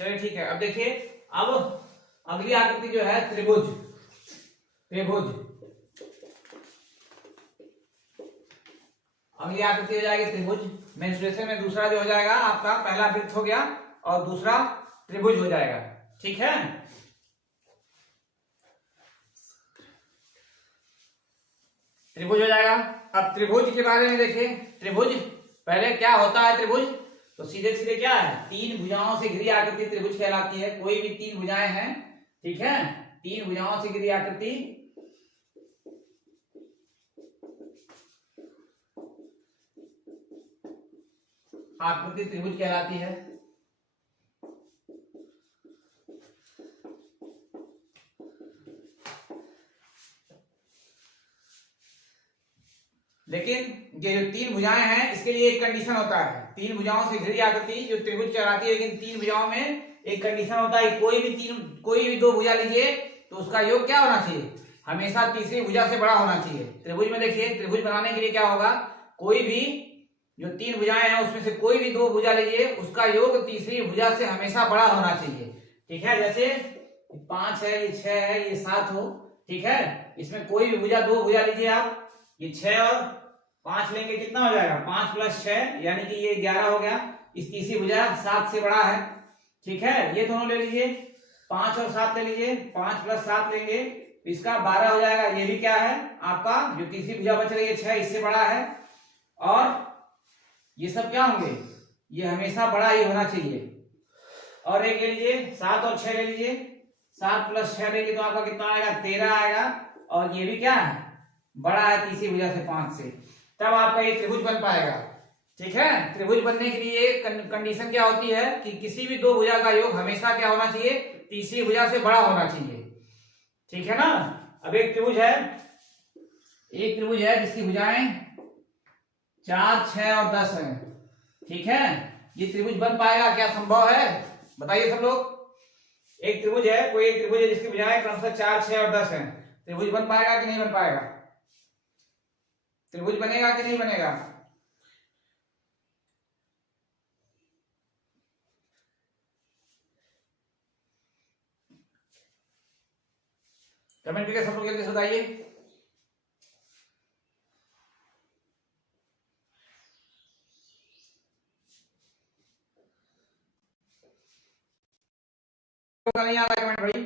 चलिए ठीक है। अब देखिए, अब अगली आकृति जो है त्रिभुज, त्रिभुज अगली आकृति हो जाएगी त्रिभुज। मेंस्ट्रुएशन में दूसरा जो हो जाएगा आपका, पहला वृत्त हो गया और दूसरा त्रिभुज हो जाएगा। ठीक है, त्रिभुज हो जाएगा। अब त्रिभुज के बारे में देखिए, त्रिभुज पहले क्या होता है त्रिभुज, तो सीधे सीधे क्या है, तीन भुजाओं से घिरी आकृति त्रिभुज कहलाती है। कोई भी तीन भुजाएं हैं, ठीक है, तीन भुजाओं से घिरी आकृति आकृति त्रिभुज कहलाती है। लेकिन ये जो तीन भुजाएं हैं, इसके लिए एक कंडीशन होता है। तीन भुजाओं से घिरी आकृति जो त्रिभुज कहलाती है, लेकिन तीन भुजाओं में एक कंडीशन होता है। कोई भी दो भुजा लीजिए तो उसका योग क्या होना चाहिए, हमेशा तीसरी भुजा से बड़ा होना चाहिए। त्रिभुज में देखिए, त्रिभुज बनाने के लिए क्या होगा, कोई भी जो तीन भुजाएं हैं उसमें से कोई भी दो भुजा लीजिए, उसका योग तीसरी भुजा से हमेशा बड़ा होना चाहिए। ठीक है, जैसे 5 है, ये 6 है, ये 7 हो, ठीक है, इसमें कोई भी भुजा, दो भुजा लीजिए आप, ये 6 और 5 लेंगे, कितना हो जाएगा, 5 + 6 यानी कि ये 11 हो गया। इस तीसरी भुजा 7 से बड़ा है। ठीक है, ये दोनों ले लीजिए, 5 और 7 ले लीजिए, 5 + 7 लेंगे तो इसका 12 हो जाएगा। ये भी क्या है आपका, जो तीसरी भुजा बच रही है 6, इससे बड़ा है। और ये सब क्या होंगे, ये हमेशा बड़ा ही होना चाहिए। और एक ले लीजिए, 7 और 6 ले लीजिए, 7 + 6 लेंगे तो आपका कितना आएगा, 13 आएगा। और ये भी क्या है, बड़ा है तीसरी भुजा से 5 से, तब आपका ये त्रिभुज बन पाएगा। ठीक है, त्रिभुज बनने के लिए कंडीशन क्या होती है कि किसी भी दो भुजा का योग हमेशा क्या होना चाहिए, तीसरी भुजा से बड़ा होना चाहिए। ठीक है ना। अब एक त्रिभुज है जिसकी भुजाएं 4, 6 और 10 है। ठीक है, ये त्रिभुज बन पाएगा क्या, संभव है, बताइए सब लोग। एक त्रिभुज है, कोई एक त्रिभुज है जिसकी भुजाएं क्रमशः 4, 6 और 10 है। त्रिभुज बन पाएगा कि नहीं बन पाएगा, त्रिभुज बनेगा कि नहीं बनेगा। कमेंट करके सब लोग जल्दी से बताइए। नहीं आ रहा कमेंट भाई।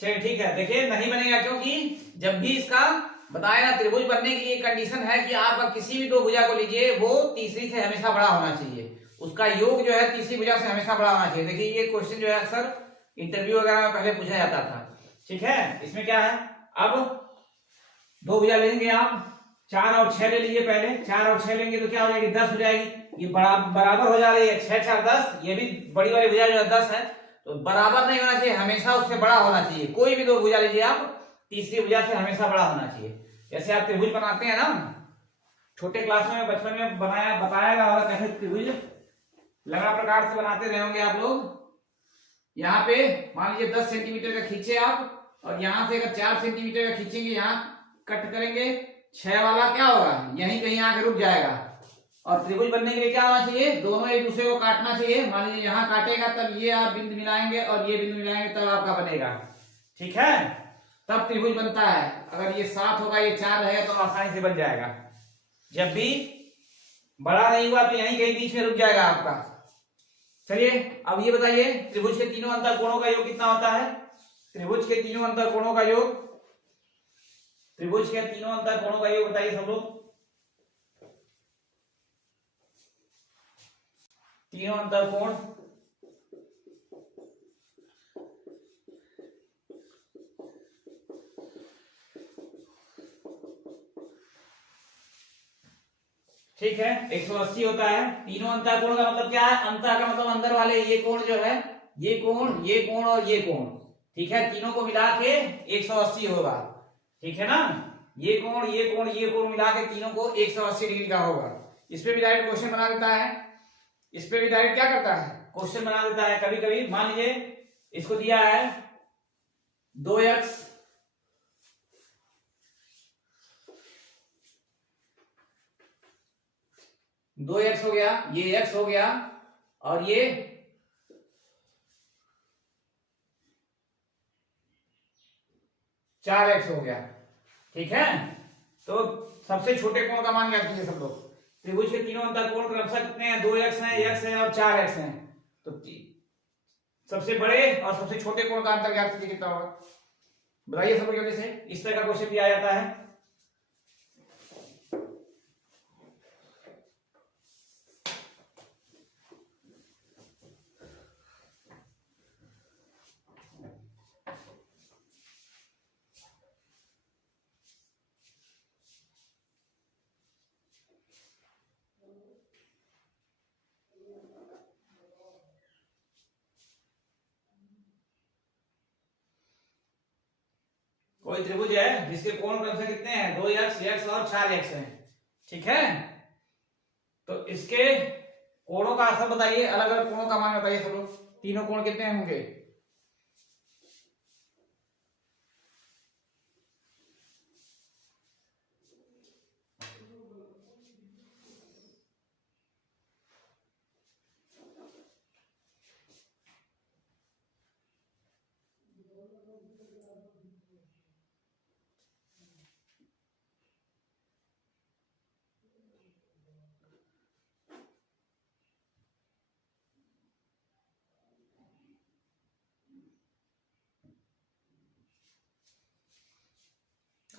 चलिए ठीक है, देखिए नहीं बनेगा क्योंकि जब भी इसका बताया ना, त्रिभुज बनने की ये कंडीशन है कि आप किसी भी दो भुजा को लीजिए, वो तीसरी से हमेशा बड़ा होना चाहिए, उसका योग जो है तीसरी भुजा से हमेशा बड़ा होना चाहिए। देखिए ये क्वेश्चन जो है अक्सर इंटरव्यू वगैरह में पहले पूछा जाता था। ठीक है, इसमें क्या है, अब दो भुजा लेंगे आप, 4 और 6 ले लीजिए। पहले 4 और 6 लेंगे तो क्या हो जाएगी, 10 हो जाएगी। ये बराबर हो जा रही है, 6, 4, 10, ये भी बड़ी वाली भुजा जो है 10 है, तो बराबर नहीं होना चाहिए, हमेशा उससे बड़ा होना चाहिए। कोई भी दो भुजा लीजिए आप, तीसरी भुजा से हमेशा बड़ा होना चाहिए। जैसे आप त्रिभुज बनाते हैं ना, छोटे क्लास में बचपन में बताया होगा कैसे त्रिभुज लगा प्रकार से बनाते रहे होंगे आप लोग। यहाँ पे मान लीजिए 10 सेंटीमीटर का खींचे आप, और यहाँ से अगर 4 सेंटीमीटर का खींचेंगे, यहाँ कट करेंगे, 6 वाला क्या होगा, यहीं कहीं आके रुक जाएगा। और त्रिभुज बनने के लिए क्या होना चाहिए, दोनों एक दूसरे को काटना चाहिए। मान लीजिए यहाँ काटेगा, तब ये आप बिंदु मिलाएंगे और ये बिंदु मिलाएंगे, तब आपका बनेगा। ठीक है, तब त्रिभुज बनता है। अगर ये 7 होगा, ये 4 रहेगा, तो आसानी से बन जाएगा। जब भी बड़ा नहीं हुआ तो यहीं कहीं बीच में रुक जाएगा आपका। चलिए अब ये बताइए, त्रिभुज के तीनों अंतर कोणों का योग कितना होता है, त्रिभुज के तीनों अंतर कोणों का योग, त्रिभुज के तीनों अंतर कोणों का योग बताइए सब लोग। तीनों अंतर कोण, ठीक है, 180 होता है। तीनों अंतर कोण का मतलब क्या है, अंतर का मतलब अंदर वाले ये कोण जो है, ये कोण, ये कोण और ये कोण, ठीक है, तीनों को मिला के 180 होगा। ठीक है ना, ये कोण, ये कोण, ये कोण मिला के तीनों को 180 डिग्री का होगा। इस पे भी डायरेक्ट क्वेश्चन बना देता है, इस पे भी डायरेक्ट क्या करता है, क्वेश्चन बना देता है। कभी कभी मान लीजिए इसको दिया है 2x 2x हो गया, ये x हो गया, और ये 4x हो गया। ठीक है, तो सबसे छोटे कोण का मान ज्ञात कीजिए सब लोग। त्रिभुज के तीनों अंतर कोण क्रमशः कितने हैं? 2x है, x है और 4x है। तो सबसे बड़े और सबसे छोटे कोण का अंतर ज्ञात कीजिए, कितना होगा बताइए सब लोग जल्दी से। इस तरह का क्वेश्चन दिया जाता है। कोई त्रिभुज है जिसके कोण क्रमशः कितने हैं? 2x, x और 4x हैं। ठीक है, तो इसके कोणों का असर बताइए, अलग अलग कोणों का मान बताइए सब लोग। तीनों कोण कितने होंगे?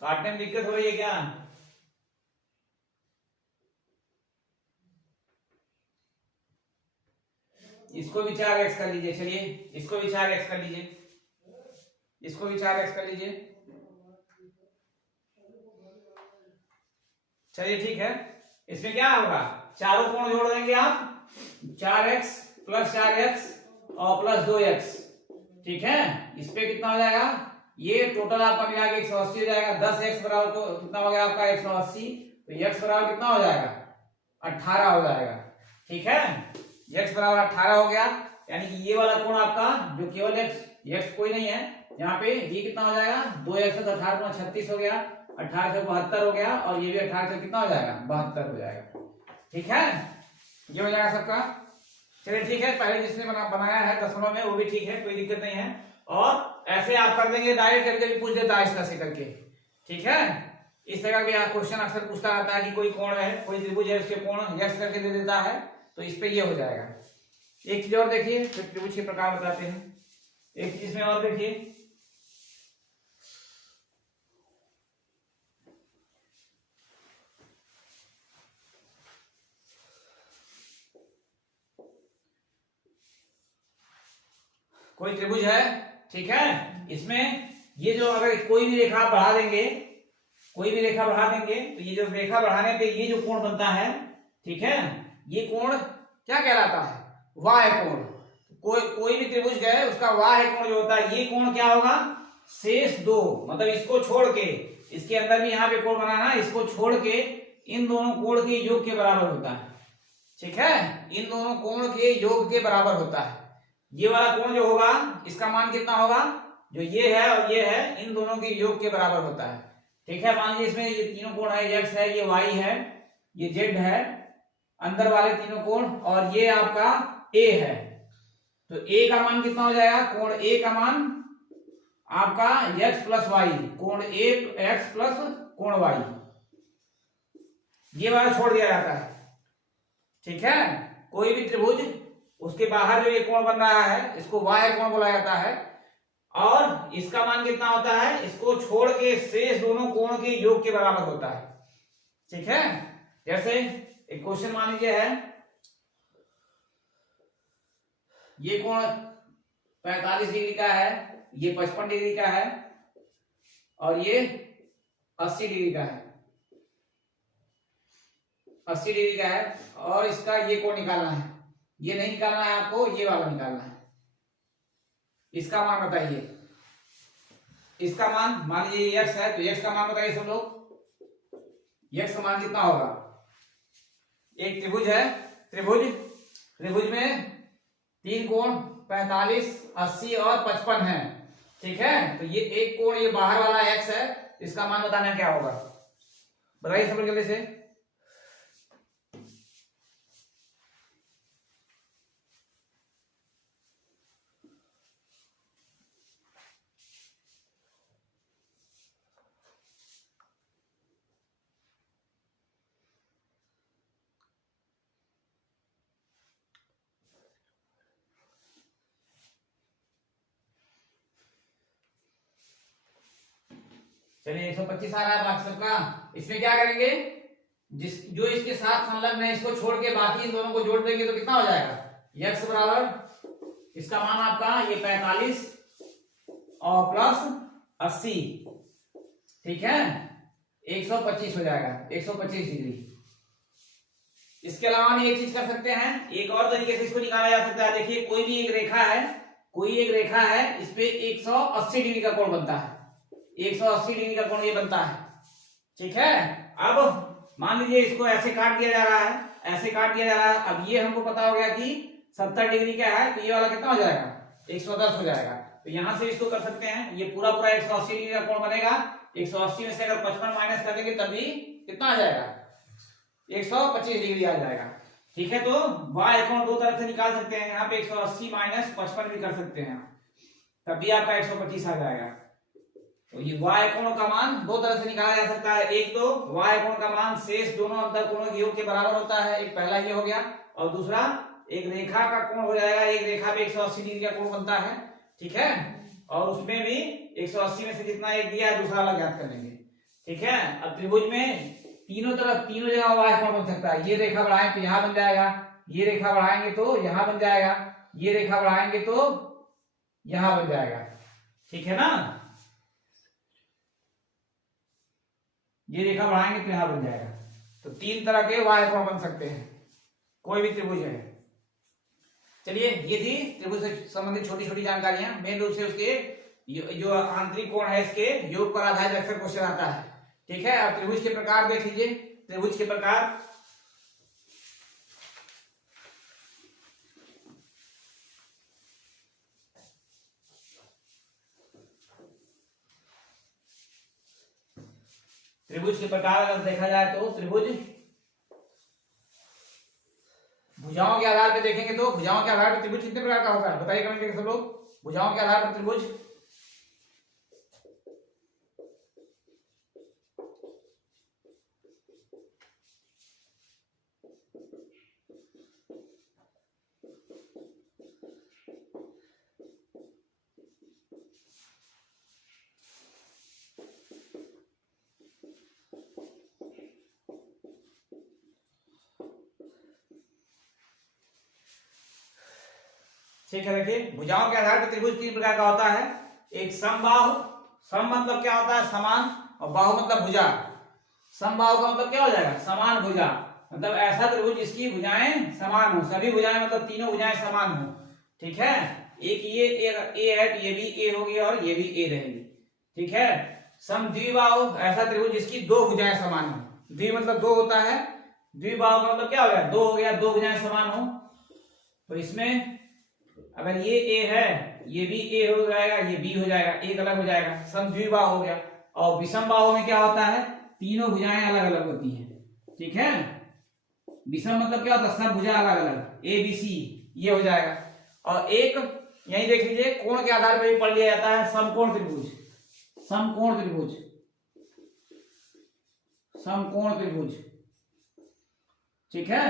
काटने में दिक्कत हो रही है क्या? इसको भी 4x कर लीजिए। चलिए, इसको भी 4x कर लीजिए, इसको भी 4x कर लीजिए। चलिए ठीक है, इसमें क्या होगा? चारों कोण जोड़ देंगे आप, 4x प्लस 4x और प्लस 2x। ठीक है, इस पे कितना हो जाएगा? ये टोटल आपका मिला के 180 हो जाएगा। 10x बराबर तो कितना हो गया आपका? 180। तो x बराबर कितना हो जाएगा? 18 हो जाएगा। ठीक है, x बराबर 18 हो गया, यानी कि ये वाला कोण आपका जो केवल x कोई नहीं है यहाँ पे, ये कितना हो जाएगा? 2x तो 18 गुना 36 हो गया, 18 से 72 हो गया, और ये भी 18 से कितना हो जाएगा? 72 हो जाएगा। ठीक है, ये हो जाएगा सबका। चलिए ठीक है, पहले जिसने बनाया है दशमलव में वो भी ठीक है, कोई दिक्कत नहीं है। और ऐसे आप कर देंगे, डायरेक्ट करके भी पूछ देता है इस तरह से करके। ठीक है, इस तरह भी क्वेश्चन अक्सर पूछता रहता है कि कोई कोण है, कोई त्रिभुज है, उसके कोण x करके दे देता है, तो इस पे ये हो जाएगा। एक चीज और देखिए, फिर त्रिभुज के प्रकार बताते हैं। एक चीज में और देखिए, कोई त्रिभुज है, ठीक है, इसमें ये जो अगर कोई भी रेखा बढ़ा देंगे, कोई भी रेखा बढ़ा देंगे, तो ये जो रेखा बढ़ाने पे ये जो कोण बनता है, ठीक है, ये कोण क्या कहलाता है? वाह्य कोण। कोई भी त्रिभुज है उसका वाह्य कोण जो होता है, ये कोण क्या होगा? शेष दो, मतलब इसको छोड़ के, इसके अंदर भी यहाँ पे कोण बनाना, इसको छोड़ के इन दोनों कोण के योग के बराबर होता है। ठीक है, इन दोनों कोण के योग के बराबर होता है। ये वाला कोण जो होगा इसका मान कितना होगा? जो ये है और ये है, इन दोनों के योग के बराबर होता है। ठीक है, मान लीजिए इसमें ये तीनों कोण है, x है, ये y है, ये z है, अंदर वाले तीनों कोण, और ये आपका a है। तो a का मान कितना हो जाएगा? कोण a का मान आपका x प्लस वाई, कोण a x प्लस कोण y, ये वाला छोड़ दिया जाता है। ठीक है, कोई भी त्रिभुज उसके बाहर जो ये कोण बन रहा है इसको वाह्य कोण बोला जाता है, और इसका मान कितना होता है? इसको छोड़ के शेष दोनों कोण के योग के बराबर होता है। ठीक है, जैसे एक क्वेश्चन मान लीजिए है, ये कोण 45 डिग्री का है, ये 55 डिग्री का है, और ये 80 डिग्री का है, 80 डिग्री का है, और इसका ये कोण निकालना है। ये नहीं निकालना है आपको, ये वाला निकालना है। इसका मान बताइए, इसका मान लीजिए x है, तो x का मान बताइए सब लोग। x का मान कितना होगा? एक त्रिभुज है, त्रिभुज में तीन कोण 45, 80 और 55 है। ठीक है, तो ये एक कोण ये बाहर वाला x है, इसका मान बताना क्या होगा, बताइए सब जल्दी से। चलिए 125 आ रहा है बाकी सबका। इसमें क्या करेंगे, जो इसके साथ संलग्न है इसको छोड़ के बाकी इन दोनों को जोड़ देंगे तो कितना हो जाएगा, x बराबर इसका मान आपका ये 45 और प्लस 80, ठीक है, 125 हो जाएगा, 125 डिग्री। इसके अलावा हम एक चीज कर सकते हैं, एक और तरीके से इसको निकाला जा सकता है। देखिए कोई भी एक रेखा है, कोई एक रेखा है, इस पे 180 डिग्री का कोण बनता है, 180 डिग्री का कोण ये बनता है, ठीक है। अब मान लीजिए इसको ऐसे काट दिया जा रहा है, ऐसे काट दिया जा रहा है। अब ये हमको पता हो गया कि 70 डिग्री क्या है, तो ये वाला कितना हो जाएगा, 110 हो जाएगा। तो यहां से इसको कर सकते हैं, ये पूरा पूरा 180 डिग्री का कोण बनेगा। 180 में से अगर 55 माइनस कर देंगे तब भी कितना आ जाएगा, 125 डिग्री आ जाएगा, ठीक है। तो y कोण दो तरह से निकाल सकते हैं, यहाँ पे 180 माइनस 55 भी कर सकते हैं, तब भी आपका 125 आ जाएगा। तो ये y कोण का मान दो तरह से निकाला जा सकता है। एक तो y कोण का मान शेष दोनों अंतर कोणों के योग के बराबर होता है, एक पहला ये हो गया, और दूसरा एक रेखा का कोण हो जाएगा, एक रेखा पे 180 डिग्री का कोण बनता है, ठीक है। और उसमें भी 180 में से जितना एक दिया है दूसरा वाला ज्ञात कर लेंगे, ठीक है। अब त्रिभुज में तीनों तरफ तीनों जगह y कोण बन सकता है। ये रेखा बढ़ाएं तो यहां बन जाएगा, ये रेखा बढ़ाएंगे तो यहां बन जाएगा, ये रेखा बढ़ाएंगे तो यहां बन जाएगा, ठीक है ना। ये रेखा बढ़ाएंगे तो यहां बन जाएगा। तो तीन तरह के y कोण बन सकते हैं, कोई भी त्रिभुज है। चलिए ये थी त्रिभुज से संबंधित छोटी छोटी जानकारियां। मेन रूप से उसके जो आंतरिक कोण है इसके योग पर आधारित अक्सर क्वेश्चन आता है, ठीक है। अब त्रिभुज के प्रकार देख लीजिए, त्रिभुज के प्रकार। त्रिभुज के प्रकार अगर देखा जाए तो त्रिभुज भुजाओं के आधार पर देखेंगे तो भुजाओं के आधार पर त्रिभुज कितने प्रकार का होता है, बताइए कमेंट करके सब लोग। भुजाओं के आधार पर त्रिभुज ठीक है। देखिए भुजाओं के आधार पर त्रिभुज तीन प्रकार का होता है। एक समबाहु, सम मतलब क्या होता है समान, और बाहु मतलब भुजा। समबाहु का मतलब क्या हो जाएगा, समान भुजा, मतलब ऐसा त्रिभुज जिसकी भुजाएं समान हो, सभी भुजाएं मतलब तीनों भुजाएं समान हो, ठीक है। एक ये ए है तो ये भी ए होगी और ये भी ए रहेगी, ठीक है। समद्विबाहु, ऐसा त्रिभुज जिसकी दो भुजाएं समान हो, द्वि मतलब दो होता है, द्विबाहु का मतलब क्या हो गया, दो हो गया, दो भुजाएं समान हो। तो इसमें अगर ये ए है, ये भी ए हो जाएगा, ये बी हो जाएगा, एक अलग हो जाएगा, समद्विबाहु हो गया। और विषम बाहु में क्या होता है, तीनों भुजाएं अलग अलग होती हैं, ठीक है। विषम मतलब क्या होता है, सब भुजा अलग अलग, ए बी सी, ये हो जाएगा। और एक यही देख लीजिए, कोण के आधार पर भी पढ़ लिया जाता है, समकोण त्रिभुज, समकोण त्रिभुज, समकोण त्रिभुज, ठीक है।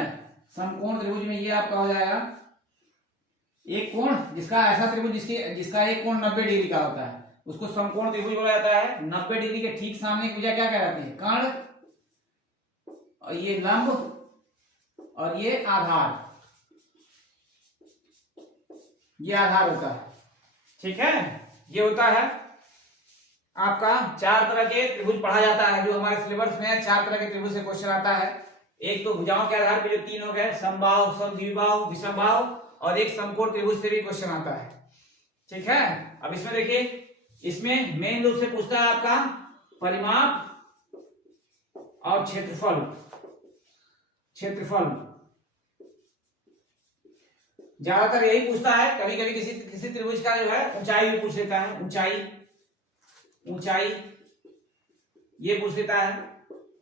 समकोण त्रिभुज में ये आपका हो जाएगा एक कोण, जिसका ऐसा त्रिभुज जिसका एक कोण 90 डिग्री का होता है, उसको समकोण त्रिभुज बोला जाता है। 90 डिग्री के ठीक सामने भुजा क्या कहलाती है, कर्ण, और ये लंब और ये आधार, ये आधार होता है, ठीक है। ये होता है आपका चार तरह के त्रिभुज पढ़ा जाता है, जो हमारे सिलेबस में है। चार तरह के त्रिभुज से क्वेश्चन आता है। एक तो भुजाओं के आधार पर जो तीन हो गए, समबाहु, समद्विबाहु, विषमबाहु, और एक समकोण त्रिभुज से भी क्वेश्चन आता है, ठीक है। अब इसमें देखिए, इसमें मेन रूप से पूछता है आपका परिमाप और क्षेत्रफल, क्षेत्रफल। ज्यादातर यही पूछता है, कभी कभी किसी किसी त्रिभुज का जो है ऊंचाई भी पूछ लेता है, ऊंचाई, ऊंचाई ये पूछ लेता है।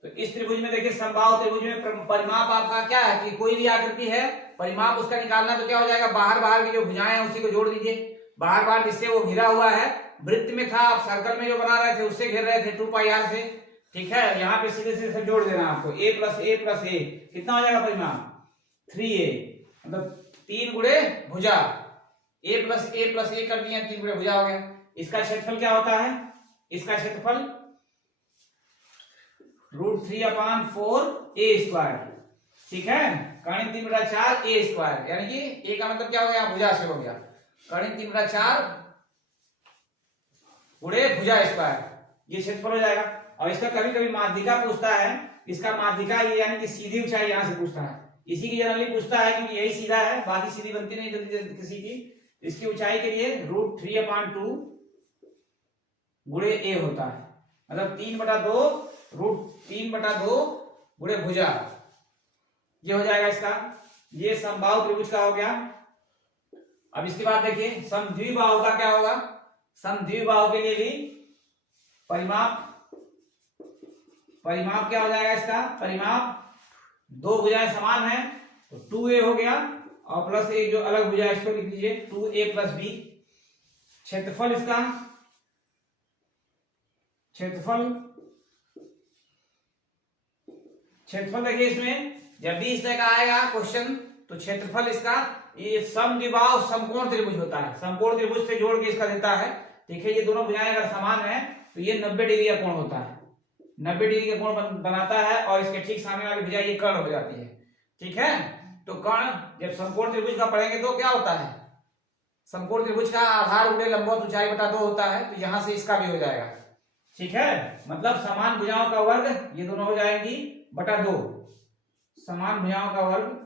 तो इस त्रिभुज में देखिए समबाहु त्रिभुज में परिमाप आपका क्या है कि कोई भी आकृति है, परिमाप उसका निकालना तो क्या हो जाएगा, बाहर बाहर की जो भुजाएं हैं उसी को जोड़ दीजिए, बाहर बाहर जिससे वो घिरा हुआ है, वृत्त में था आप सर्कल में जो बना रहे थे उससे घेर रहे थे 2πr से, ठीक है। यहाँ पे सीधे सीधे जोड़ देना आपको, a प्लस a कितना हो जाएगा परिमाप 3a, मतलब 3 गुणे भुजा, a प्लस a कर दिया, 3 गुणे भुजा हो गया। इसका क्षेत्रफल क्या होता है, इसका क्षेत्रफल √3/4a², ठीक है। कर्ण 3/4 a², यानी कि a का मतलब क्या हो गया, भुजा से हो गया, कर्ण 3/4 गुणे भुजा स्क्वायर, ये क्षेत्रफल हो जाएगा। और इसका कभी कभी माध्यिका पूछता है, इसका माध्यिका ये यानी कि सीधी ऊंचाई यहां से पूछता है, इसी की जनरली पूछता है क्योंकि यही सीधा है, बाकी सीधी बनती नहीं जल्दी जल्दी किसी की। इसकी ऊंचाई के लिए √3/2 गुणे a होता है, मतलब 3/2 गुणे भुजा, ये हो जाएगा इसका। ये समबाहु त्रिभुज का हो गया। अब इसके बाद देखिए समद्विबाहु का क्या होगा, समद्विबाहु के लिए भी परिमाप क्या हो जाएगा इसका, परिमाप दो भुजाएं समान है तो 2a हो गया, और प्लस एक जो अलग भुजा इसको लिख दीजिए 2a + b। क्षेत्रफल इसका, क्षेत्रफल देखिए इसमें जब भी इस तरह का आएगा क्वेश्चन तो क्षेत्रफल इसका, ये समद्विबाहु समकोण त्रिभुज होता है, समकोण त्रिभुज से जोड़ के इसका देता है, ठीक है। ये दोनों भुजाएं अगर समान है तो ये 90 डिग्री का कोण होता है, 90 डिग्री का कोण बनाता है, और इसके ठीक सामने वाली भुजा ये कर्ण हो जाती है, ठीक है। तो कर्ण जब समकोण त्रिभुज का पढ़ेंगे तो क्या होता है, समकोण त्रिभुज का आधार गुणे लंबवत ऊंचाई बटा 2 होता है, तो यहां से इसका भी हो जाएगा, ठीक है। मतलब समान भुजाओं का वर्ग ये दोनों हो जाएंगी बटा 2, समान भुजाओं का वर्ग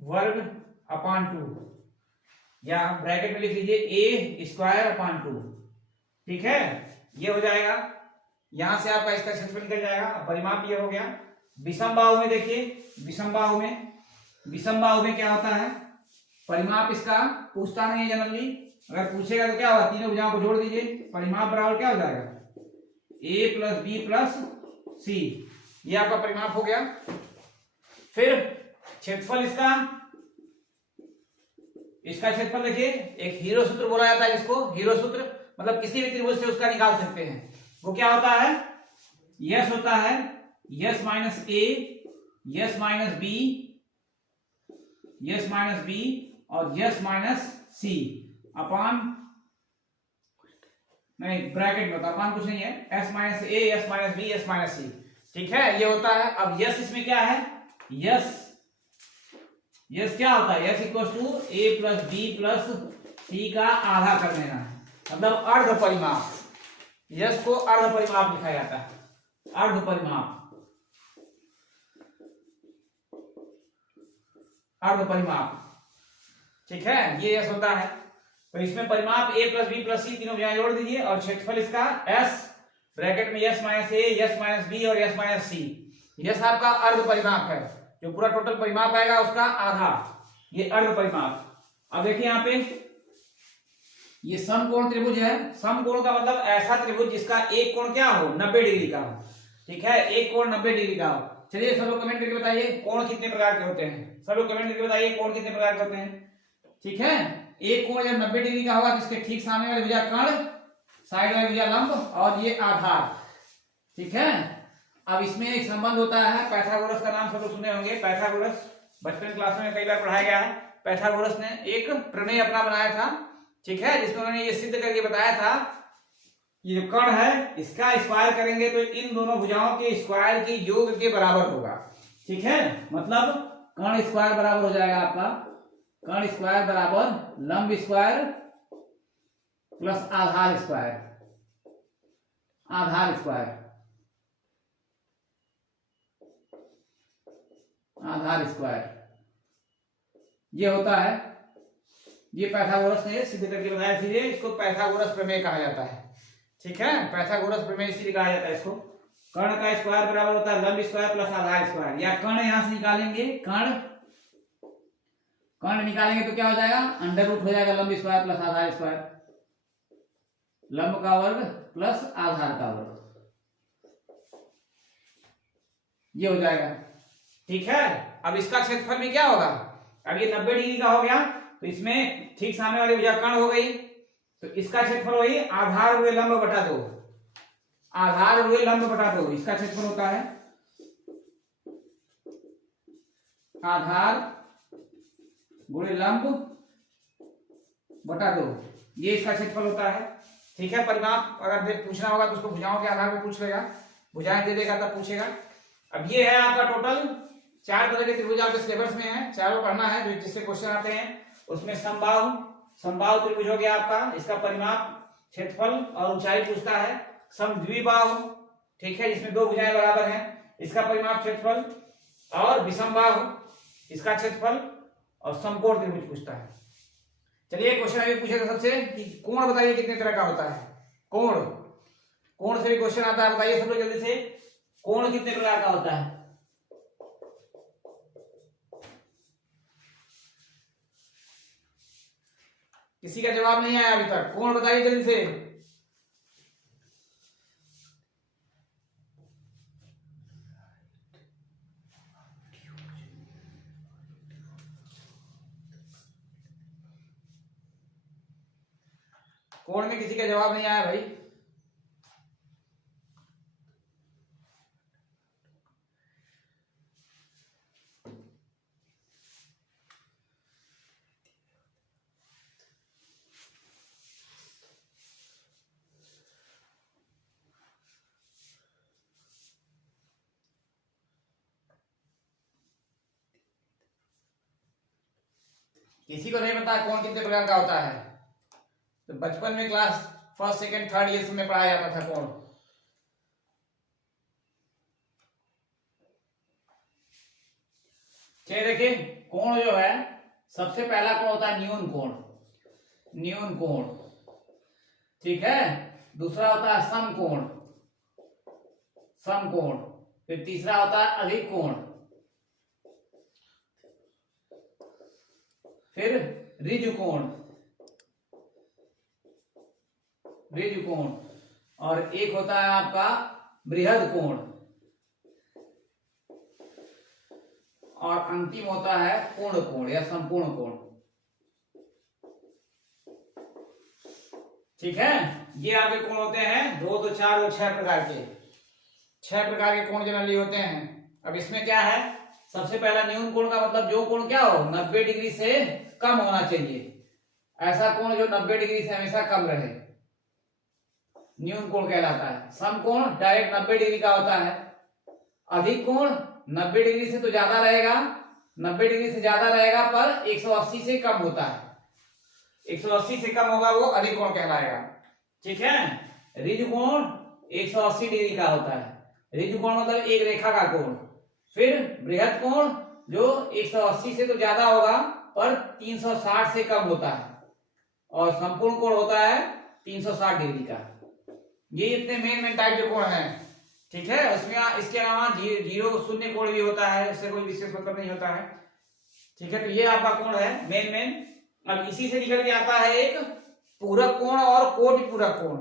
/2, या ब्रैकेट में लिख लीजिए a²/2, ठीक है। ये हो जाएगा, यहां से आपका इसका क्षेत्रफल निकल जाएगा। परिमाप ये हो गया। विषमबाहु में देखिए, विषमबाहु में क्या होता है, परिमाप इसका पूछता नहीं है जनरली, अगर पूछेगा तो क्या होगा, तीनों भुजाओं को जोड़ दीजिए, परिमाप बराबर क्या हो जाएगा a + b + c, ये आपका परिमाप हो गया। फिर क्षेत्रफल इसका क्षेत्रफल देखिए, एक हीरो सूत्र बोला जाता है जिसको, हीरो सूत्र मतलब किसी भी त्रिभुज से उसका निकाल सकते हैं। वो क्या होता है, यस होता है yes - a, yes - b, yes - b और यस - c अपान, नहीं ब्रैकेट में अपान कुछ नहीं है, s - a, s - b, s - c, ठीक है। ये होता है। अब यस इसमें क्या है, यस क्या होता है, यस = a + b + c का आधा कर देना है, मतलब अर्ध परिमाप। यस को अर्ध परिमाप लिखा जाता है, अर्ध परिमाप, ठीक है। ये यस होता है। तो इसमें परिमाप a + b + c तीनों भुजाएं जोड़ दीजिए, और क्षेत्रफल इसका s ब्रैकेट में यस - a, यस - b और यस - c। यस आपका अर्ध परिमाप है, जो पूरा टोटल परिमाप आएगा उसका आधा, ये अर्ध परिमाप। अब देखिए यहाँ पे ये समकोण त्रिभुज है। समकोण का मतलब ऐसा त्रिभुज जिसका एक कोण क्या हो, 90 डिग्री का हो, ठीक है। एक कोण 90 डिग्री का हो। चलिए सब लोग कमेंट करके बताइए कोण कितने प्रकार के होते हैं, सब लोग कमेंट करके बताइए कोण कितने प्रकार के होते हैं, ठीक है। एक कोण जब 90 डिग्री का होगा तो इसके ठीक सामने वाली भुजा कर्ण, साइड वाली भुजा लंब, और ये आधार, ठीक है। अब इसमें एक संबंध होता है, पाइथागोरस का नाम सब लोग सुने होंगे, पाइथागोरस बचपन क्लास में कई बार पढ़ाया गया है। पाइथागोरस ने एक प्रमेय अपना बनाया था, ठीक है, जिसमें उन्होंने ये सिद्ध करके बताया था, ये जो कर्ण है इसका स्क्वायर करेंगे तो इन दोनों भुजाओं के स्क्वायर के योग के बराबर होगा, ठीक है। मतलब कर्ण स्क्वायर बराबर हो जाएगा आपका, कर्ण स्क्वायर बराबर लंब स्क्वायर प्लस आधार स्क्वायर, आधार स्क्वायर, आधार स्क्वायर, ये होता है। ये पाइथागोरस ने सिद्ध करके बताया, इसलिए इसको पाइथागोरस प्रमेय कहा जाता है, ठीक है। पाइथागोरस प्रमेय इसलिए कहा जाता है इसको। कर्ण का स्क्वायर बराबर होता है लंब स्क्वायर प्लस आधार स्क्वायर, या कर्ण यहां से निकालेंगे, कर्ण निकालेंगे तो क्या हो जाएगा, अंडर रूट हो जाएगा लंब स्क्वायर प्लस आधार स्क्वायर, लंब का वर्ग प्लस आधार का वर्ग, ये हो जाएगा। ठीक है, अब इसका क्षेत्रफल भी क्या होगा, अब ये 90 डिग्री का हो गया तो इसमें ठीक सामने वाली भुजा कर्ण हो गई, तो इसका क्षेत्रफल वही आधार हुए लंब बटा 2, आधार हुए लंब बटा 2 इसका क्षेत्रफल होता है, आधार गुणे लंब बटा 2, ये इसका क्षेत्रफल होता है। ठीक है, परिमाप अगर पूछना होगा तो उसको भुजाओं के आधार पर पूछ लेगा, भुजाएं दे देगा तब पूछेगा। अब ये है आपका टोटल 4 तरह के त्रिभुज आपके सिलेबस में है, चारों पढ़ना है जो जिससे क्वेश्चन आते हैं। उसमें समबाहु त्रिभुज हो गया आपका, इसका परिमाप, क्षेत्रफल और ऊंचाई पूछता है। समद्विबाहु, ठीक है, जिसमें 2 भुजाएं बराबर हैं, इसका परिमाप, क्षेत्रफल। और विषमबाहु, इसका क्षेत्रफल। और समकोण त्रिभुज पूछता है। चलिए क्वेश्चन अभी पूछेगा सबसे कि कोण बताइए कितने तरह का होता है, कोण से भी क्वेश्चन आता है, बताइए सब लोग जल्दी से, कोण कितने प्रकार का होता है। किसी का जवाब नहीं आया अभी तक, कोण बताइए जल्दी से। कोण में किसी का जवाब नहीं आया भाई। किसी को नहीं पता कोण कितने प्रकार का होता है, तो बचपन में class first second third year में पढ़ाया जाता था कोण। चलिए देखिए, कोण जो है सबसे पहला कोण होता है न्यून कोण, ठीक है। दूसरा होता है समकोण, फिर तीसरा होता है अधिक कोण, फिर ऋजुकोण, और एक होता है आपका बृहद कोण, और अंतिम होता है पूर्ण कोण या संपूर्ण कोण। ठीक है, ये आपके कोण होते हैं 2, 2, 4 और 6 प्रकार के, 6 प्रकार के कोण जनरली होते हैं। अब इसमें क्या है, सबसे पहला न्यून कोण का मतलब जो कोण क्या हो 90 डिग्री से कम होना चाहिए, ऐसा कोण जो 90 डिग्री से हमेशा कम रहे, न्यून कोण कहलाता है। समकोण डायरेक्ट 90 डिग्री का होता है। अधिक कोण 90 डिग्री से तो ज्यादा रहेगा, 90 डिग्री से ज्यादा रहेगा पर 180 से कम होता है, 180 से कम होगा वो अधिक कोण कहलाएगा। ठीक है, ऋजुकोण 180 डिग्री का होता है, ऋजुकोण मतलब एक रेखा का कोण। फिर बृहद कोण जो 180 से तो ज्यादा होगा पर 360 से कम होता है, और संपूर्ण कोण होता है 360 डिग्री का। ये इतने मेन टाइप के कोण हैं। ठीक है, उसमें इसके अलावा 0 शून्य कोण भी होता है, उससे कोई विशेष मतलब नहीं होता है। ठीक है, तो ये आपका कोण है मेन। अब इसी से निकल के आता है एक पूरक कोण और कोटि पूरक कोण।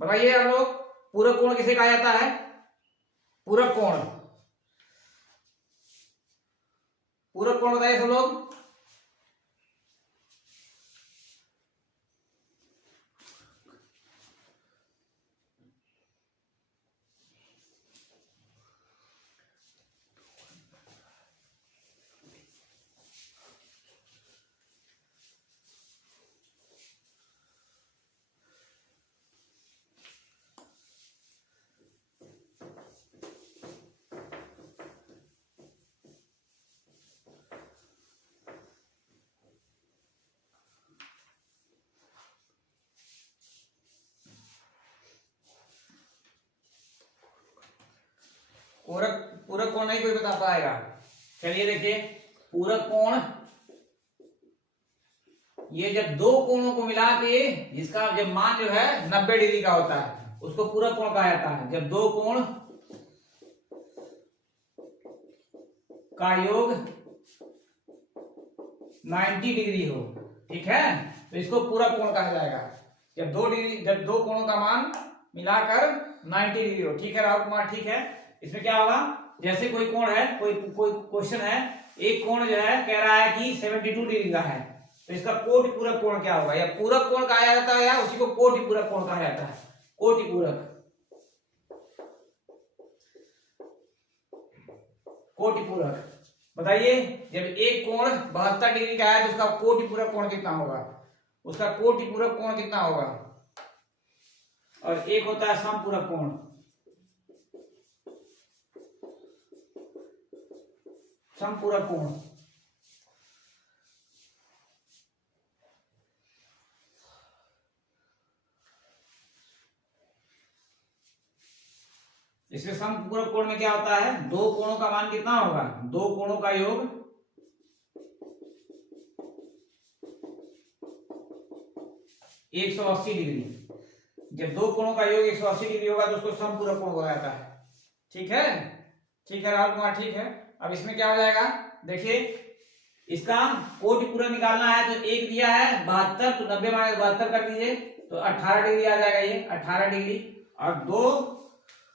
बताइए आप लोग, पूरक कोण किसे कहा जाता है, पूरक कोण बताइए सब लोग। पूरक कोण नहीं कोई बता पाएगा। चलिए देखिए, पूरक कोण ये जब 2 कोणों को मिला के जिसका जब मान जो है 90 डिग्री का होता है उसको पूरक कोण कहा जाता है। जब 2 कोण का योग 90 डिग्री हो, ठीक है, तो इसको पूरक कोण कहा जाएगा। जब दो कोणों का मान मिलाकर 90 डिग्री हो, ठीक है राहुल कुमार, ठीक है। इसमें क्या होगा, जैसे कोई कोण है, कोई क्वेश्चन है, एक कोण जो है कह रहा है कि 72 डिग्री का है, तो इसका कोटि पूरक कोण क्या होगा, या पूरक कोण कहा जाता है, या उसी को कोटि पूरक कोण कहा जाता है, कोटि पूरक, कोटि पूरक। बताइए, जब एक कोण 72 डिग्री का है तो उसका कोटि पूरक कोण कितना होगा, उसका कोटि पूरक कोण कितना होगा, और एक होता है समपूरक कोण, समपूरक कोण। इसमें समपूरक कोण में क्या होता है, दो कोणों का मान कितना होगा, दो कोणों का योग 180 डिग्री। जब दो कोणों का योग 180 डिग्री होगा तो उसको समपूरक कोण बोला जाता है, ठीक है, ठीक है राहुल कुमार, ठीक है। अब इसमें क्या हो जाएगा, देखिए इसका कोटि पूरक निकालना है, तो एक दिया है 72, तो 90 माइनस 72 कर दीजिए, तो 18 डिग्री आ जाएगा, ये 18 डिग्री। और दो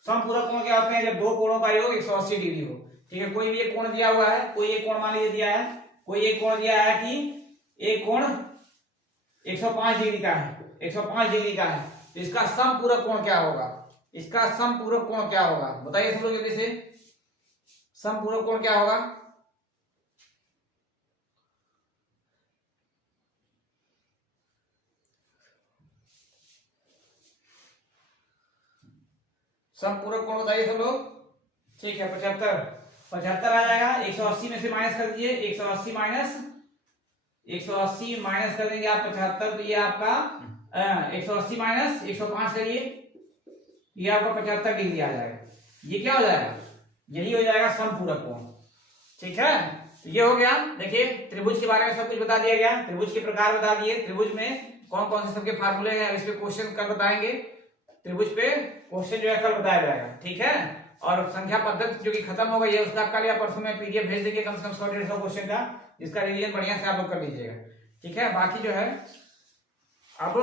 समपूरक कोण क्या होते हैं, जब दो कोणों का योग 180 डिग्री हो, ठीक है। कोई भी एक कोण दिया हुआ है, कोई एक कोण मान लीजिए दिया है, कोई एक कोण दिया है कि एक कोण 105 डिग्री का है, 105 डिग्री का है, तो इसका समपूरक कोण क्या होगा, इसका समपूरक कोण क्या होगा, बताइए सब लोग जल्दी से, समपूरक कोण क्या होगा, समपूरक कोण बताइए सब लोग, ठीक है। 75 आ जाएगा, 180 में से माइनस कर दीजिए, 180 माइनस कर देंगे आप 75, तो ये आपका 180 माइनस 105 करिए, ये आपका 75 डिग्री आ जाएगा। ये क्या हो जाएगा, यही हो जाएगा समपूरक कोण, ठीक है। तो ये हो गया, देखिए त्रिभुज के बारे में सब कुछ बता दिया गया, त्रिभुज के प्रकार बता दिए, त्रिभुज में कौन कौन से सबके फार्मूले हैं, इस पे क्वेश्चन कल बताएंगे, त्रिभुज पे क्वेश्चन जो है कल बताया जाएगा, ठीक है। और संख्या पद्धति जो कि खत्म हो गई है, उसका कल या परसों में पीडीएफ भेज देंगे, कम से कम 100-150 क्वेश्चन का, जिसका रिवीजन बढ़िया से आप लोग कर लीजिएगा, ठीक है। बाकी जो है अब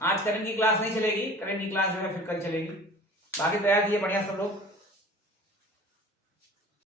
आज करंट की क्लास नहीं चलेगी, करंट की क्लास जो है फिर कल चलेगी। बाकी तैयार कीजिए बढ़िया सब लोग।